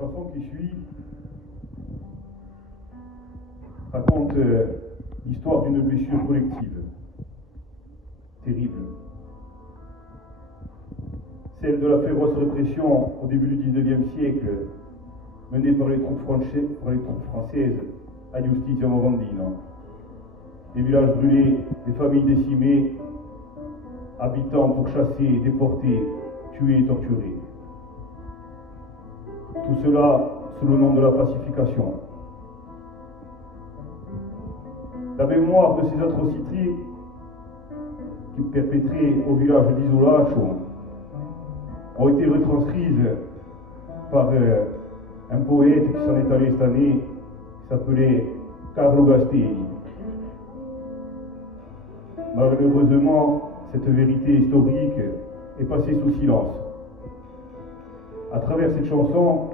chanson qui suit raconte l'histoire d'une blessure collective, terrible. Celle de la féroce répression au début du XIXe siècle, menée par les troupes françaises à Giustizia Morandina. Des villages brûlés, des familles décimées, habitants pourchassés, déportés, tués et torturés. Tout cela sous le nom de la pacification. La mémoire de ces atrocités perpétrées au village d'Isolacho ont été retranscrites par un poète qui s'en est allé cette année, qui s'appelait Carlo Gastelli. Malheureusement, cette vérité historique est passée sous silence. À travers cette chanson,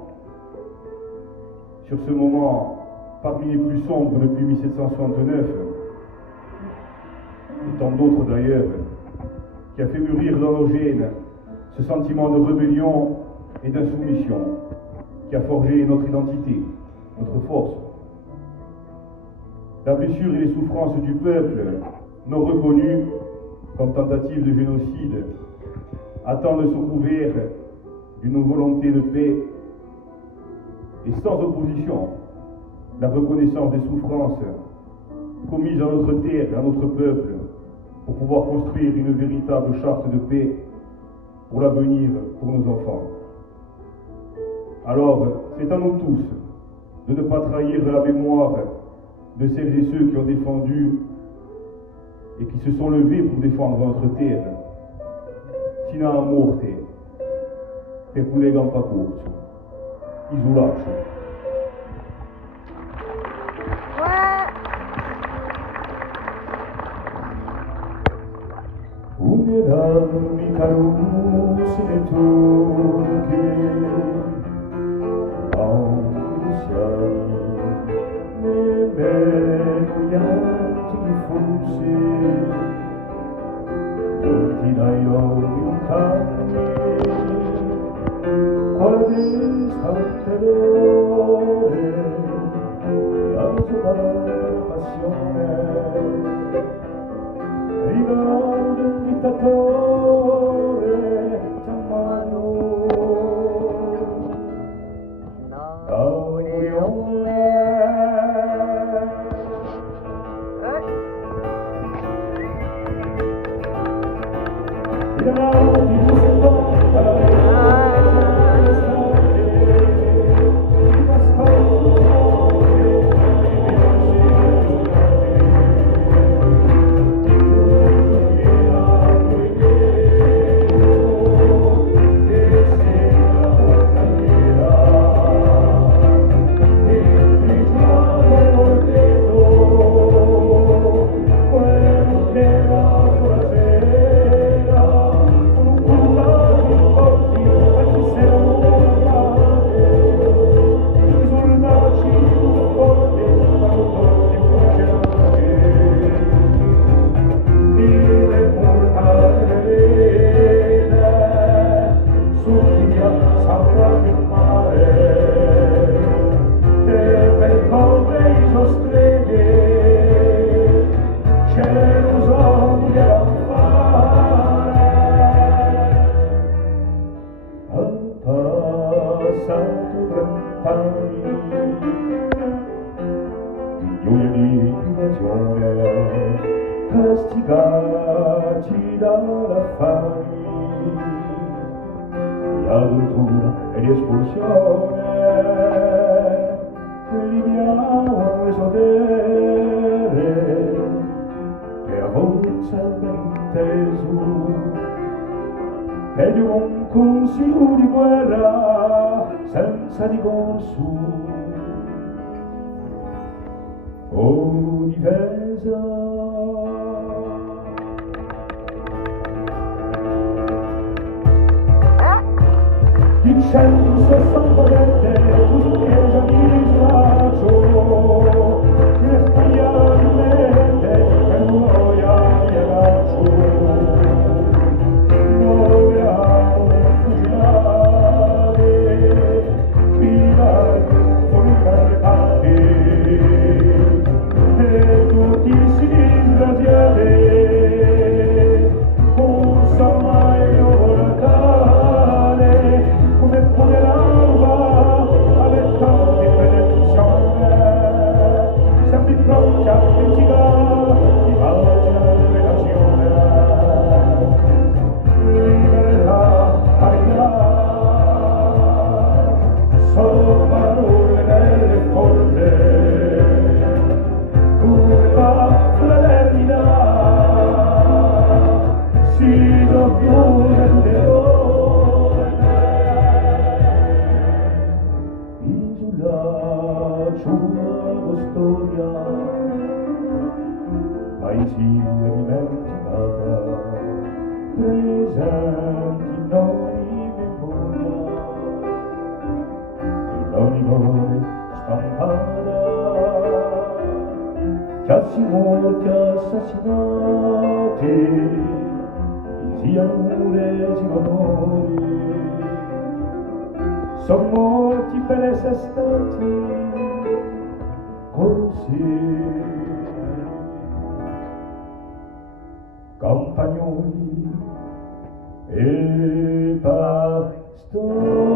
sur ce moment parmi les plus sombres depuis 1769, et tant d'autres d'ailleurs, qui a fait mûrir dans nos gènes ce sentiment de rébellion et d'insoumission, qui a forgé notre identité, notre force. La blessure et les souffrances du peuple, non reconnues comme tentative de génocide, attendent sous couvert d'une volonté de paix et sans opposition la reconnaissance des souffrances commises à notre terre et à notre peuple pour pouvoir construire une véritable charte de paix pour l'avenir, pour nos enfants. Alors, c'est à nous tous de ne pas trahir la mémoire de celles et ceux qui ont défendu et qui se sont levés pour défendre notre terre. Sino a morte, per collegare un percorso, Isolacho. Unerami carusine turche, ausiani, meglioianti diffusi, tutti dai loghi lontani, quale stante l'ore, e alzo la passione, ricordo un dittatore chiamato Napoleone. I danari di seconda castigati dall'affari, la tortura e l'espulsione, libiamo il potere e a forza dell'inteso e di un consiglio di guerra senza ricorso o difesa. Di 167 tu chiesa di Isolacho, che finalmente è noia di agaccio, noia fuggilare, fino dolore stampata, chiassi morti assassinati, siano resi valori, son morti per essere stati così. Campagnoli e pastori.